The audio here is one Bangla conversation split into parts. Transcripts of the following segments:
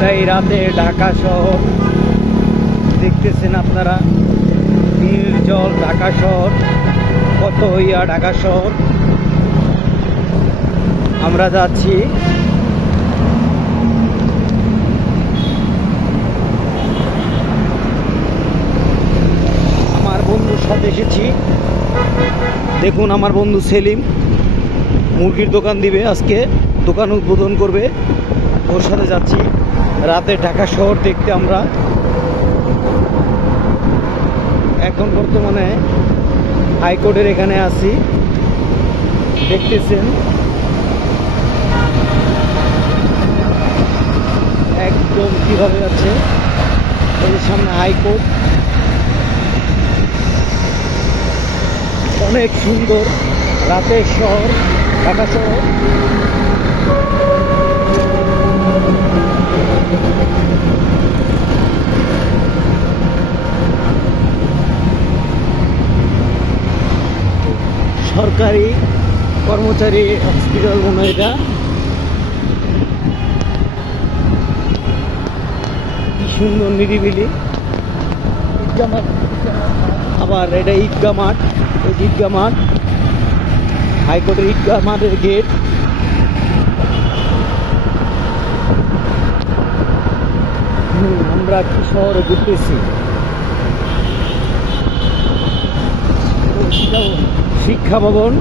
তাই রাতে ঢাকা শহর দেখতেছেন আপনারা, নির্জল ঢাকা শহর, কত হইয়া ঢাকা শহর। আমরা যাচ্ছি আমার বন্ধুর সাথে এসেছি। দেখুন আমার বন্ধু সেলিম মুরগির দোকান দিবে, আজকে দোকান উদ্বোধন করবে, ওর সাথে যাচ্ছি রাতে ঢাকা শহর দেখতে। আমরা এখন বর্তমানে হাইকোর্টের এখানে আছি, দেখতেছেন একদম কিভাবে আছে। এই সামনে হাইকোর্ট, অনেক সুন্দর রাতের শহর ঢাকা শহর। সরকারি কর্মচারী হসপিটাল মনে হয় এটা। কি সুন্দর নিরিবিলি ঈদগাহ মাঠ, আবার এটা ঈদগাহ মাঠ, এই ঈদগাহ মাঠ হাইকোর্টের ঈদগাহ মাঠের গেট। আমরা কি শহরে ঘুরতেছি, শিক্ষা ভবন।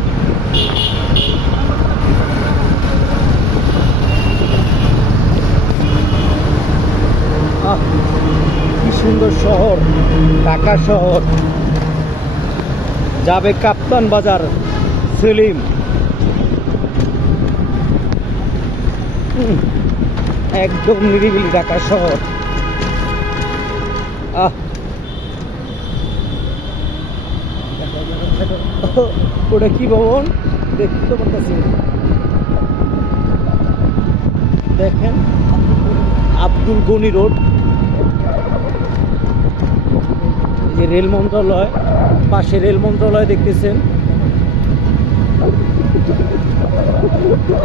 কি সুন্দর শহর ঢাকা শহর। যাবে কাপ্তান বাজার সেলিম। একদম নিরিবিলি ঢাকা শহর। ওটা কি ভবন দেখতে পাচ্ছি, দেখেন আব্দুল গনি রোড, যে রেল মন্ত্রণালয়, পাশে রেল মন্ত্রণালয় দেখতেছেন,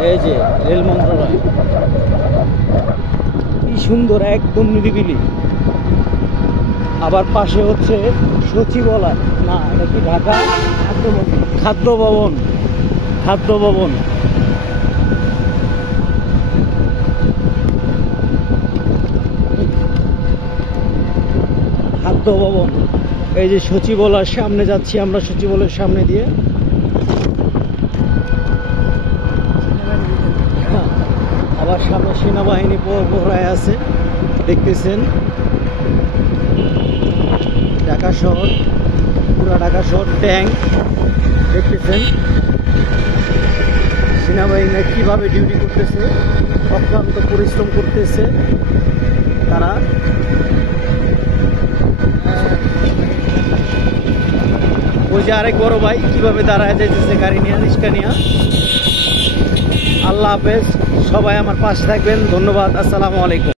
এই যে রেল মন্ত্রণালয়। কি সুন্দর একদম নিরিবিলি। আবার পাশে হচ্ছে সচিবালয়, না এটা কি ঢাকা খাদ্য ভবন, খাদ্য ভবন। খাদ্য ভবন, এই যে সচিবালয়ের সামনে যাচ্ছি আমরা, সচিবালয়ের সামনে দিয়ে। আবার সামনে সেনাবাহিনী প্রহরায় আছে, দেখতেছেন ঢাকা শহর, পুরা ঢাকা শহর ট্যাঙ্ক দেখতেছেন। সেনাবাহিনী কিভাবে ডিউটি করতেছে, অক্লান্ত পরিশ্রম করতেছে তারা। ওই যে আরেক বড় ভাই কিভাবে দাঁড়ায় যাইতেছে গাড়ি নিয়ে, রিক্সা নিয়ে। আল্লাহ হাফেজ, সবাই আমার পাশে থাকবেন, ধন্যবাদ, আসসালামু আলাইকুম।